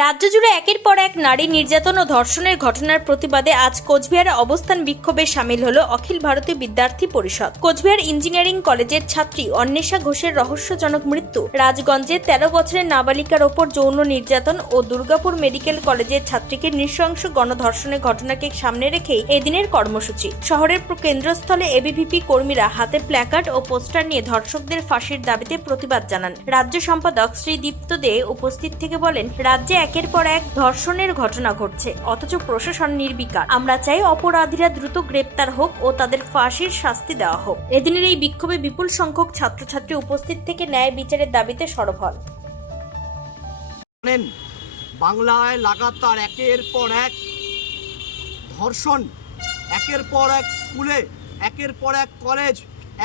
রাজ্য জুড়ে একের পর এক নারী নির্যাতন ও ধর্ষণের ঘটনার প্রতিবাদে আজ কোচবিহারে অবস্থান বিক্ষোভে সামিল হল অখিল ভারতীয় বিদ্যার্থী পরিষদ। কোচবিহার ইঞ্জিনিয়ারিং কলেজের ছাত্রী অন্বেষা ঘোষের রহস্যজনক মৃত্যু। রাজগঞ্জে তেরো বছরের নাবালিকার ওপর যৌন নির্যাতন ও দুর্গাপুর মেডিকেল কলেজের ছাত্রীকে নৃশংস গণধর্ষণের ঘটনাকে সামনে রেখেই এদিনের কর্মসূচি। শহরের কেন্দ্রস্থলে এবিভিপি কর্মীরা হাতে প্ল্যাকার্ড ও পোস্টার নিয়ে ধর্ষকদের ফাঁসির দাবিতে প্রতিবাদ জানান। রাজ্য সম্পাদক শ্রী দীপ্ত দে উপস্থিত থেকে বলেন, রাজ্যে একের পর এক ধর্ষণের ঘটনা ঘটছে, অথচ প্রশাসন নির্বিকার। আমরা চাই অপরাধীরা দ্রুত গ্রেপ্তার হোক ও তাদের ফাঁসির শাস্তি দেওয়া হোক। এদিনের এই বিক্ষোভে বিপুল সংখ্যক ছাত্রছাত্রী উপস্থিত থেকে ন্যায় বিচারের দাবিতে সরব হন। বাংলায় লাগাতার একের পর এক ধর্ষণ, একের পর এক স্কুলে, একের পর এক কলেজ,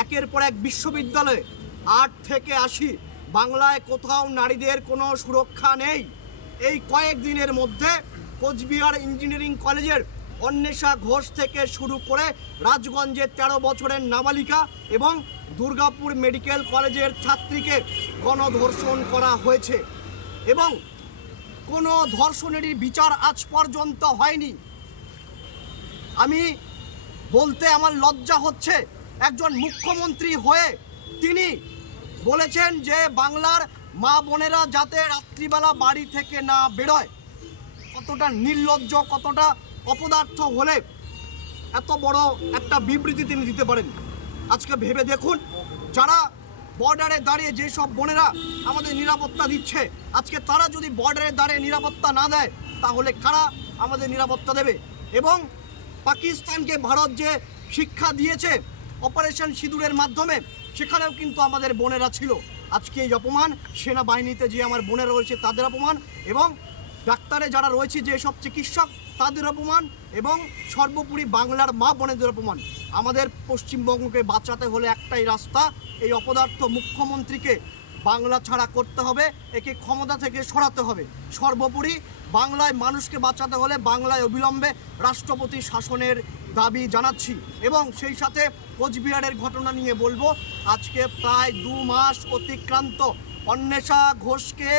একের পর এক বিশ্ববিদ্যালয়ে, আট থেকে আশি। বাংলায় কোথাও নারীদের কোনো সুরক্ষা নেই। এই কয়েক দিনের মধ্যে কোচবিহার ইঞ্জিনিয়ারিং কলেজের অন্বেষা ঘোষ থেকে শুরু করে রাজগঞ্জের তেরো বছরের নাবালিকা এবং দুর্গাপুর মেডিকেল কলেজের ছাত্রীকে গণধর্ষণ করা হয়েছে। এবং কোনো ধর্ষণেরই বিচার আজ পর্যন্ত হয়নি। আমি বলতে আমার লজ্জা হচ্ছে, একজন মুখ্যমন্ত্রী হয়ে তিনি বলেছেন যে বাংলার মা বোনেরা যাতে রাত্রিবেলা বাড়ি থেকে না বেরোয়, কতটা নির্লজ্জ, কতটা অপদার্থ হলে এত বড় একটা বিবৃতি তিনি দিতে পারেন। আজকে ভেবে দেখুন, যারা বর্ডারে দাঁড়িয়ে যেসব বোনেরা আমাদের নিরাপত্তা দিচ্ছে, আজকে তারা যদি বর্ডারে দাঁড়িয়ে নিরাপত্তা না দেয়, তাহলে কারা আমাদের নিরাপত্তা দেবে? এবং পাকিস্তানকে ভারত যে শিক্ষা দিয়েছে অপারেশন সিঁদুরের মাধ্যমে। সেখানেও কিন্তু আমাদের বোনেরা ছিল। আজকে এই অপমান, সেনাবাহিনীতে যে আমার বোনেরা রয়েছে তাদের অপমান এবং ডাক্তারে যারা রয়েছে যে সব চিকিৎসক, তাদের অপমান এবং সর্বোপরি বাংলার মা বোনেদের অপমান। আমাদের পশ্চিমবঙ্গকে বাঁচাতে হলে একটাই রাস্তা, এই অপদার্থ মুখ্যমন্ত্রীকে বাংলা ছাড়া করতে হবে, একে ক্ষমতা থেকে সরাতে হবে। সর্বোপরি বাংলায় মানুষকে বাঁচাতে হলে বাংলায় অবিলম্বে রাষ্ট্রপতি শাসনের দাবি জানাচ্ছি। এবং সেই সাথে কোচবিহারের ঘটনা নিয়ে বলব, আজকে প্রায় দু মাস অতিক্রান্ত। অন্বেষা ঘোষকে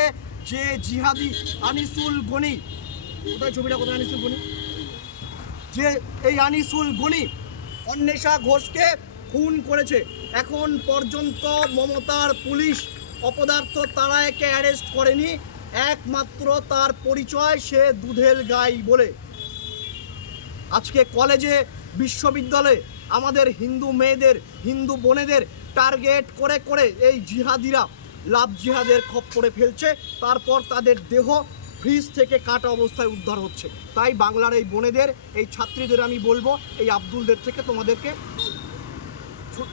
যে জিহাদি আনিসুল গনি, কোথায় ছবিটা, কোথায় আনিসুল গনি? যে এই আনিসুল গনি অন্বেষা ঘোষকে খুন করেছে। এখন পর্যন্ত মমতার পুলিশ অপদার্থ তারা একে অ্যারেস্ট করেনি। একমাত্র তার পরিচয় সে দুধেল গাই বলে। আজকে কলেজে বিশ্ববিদ্যালয়ে আমাদের হিন্দু মেয়েদের, হিন্দু বোনেদের টার্গেট করে করে এই জিহাদিরা লাভ জিহাদের খপ্পরে ফেলছে। তারপর তাদের দেহ ফ্রিজ থেকে কাটা অবস্থায় উদ্ধার হচ্ছে। তাই বাংলার এই বোনেদের, এই ছাত্রীদের আমি বলব, এই আব্দুলদের থেকে তোমাদেরকে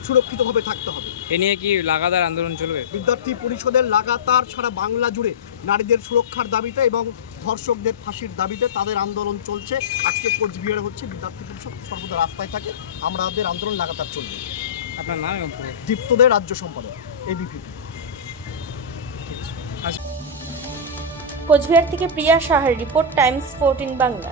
সুরক্ষিতভাবে থাকতে হবে। এ নিয়ে কি লাগাতার আন্দোলন চলবে? বিদ্যার্থী পরিষদের লাগাতার সারা বাংলা জুড়ে নারীদের সুরক্ষার দাবিতে এবং ধর্ষকদের ফাঁসির দাবিতে তাদের আন্দোলন চলছে। আজকে কোচবিহারে হচ্ছে বিদ্যার্থী পরিষদ সর্বদা রাস্তায় থাকে। আমাদের আন্দোলন লাগাতার চলবে। আপনার নাম এবং দীপ্তদের রাজ্য সম্পাদক এবিপি কোচবিহার থেকে প্রিয়া সাহার রিপোর্ট টাইমস ফোরটিন বাংলা।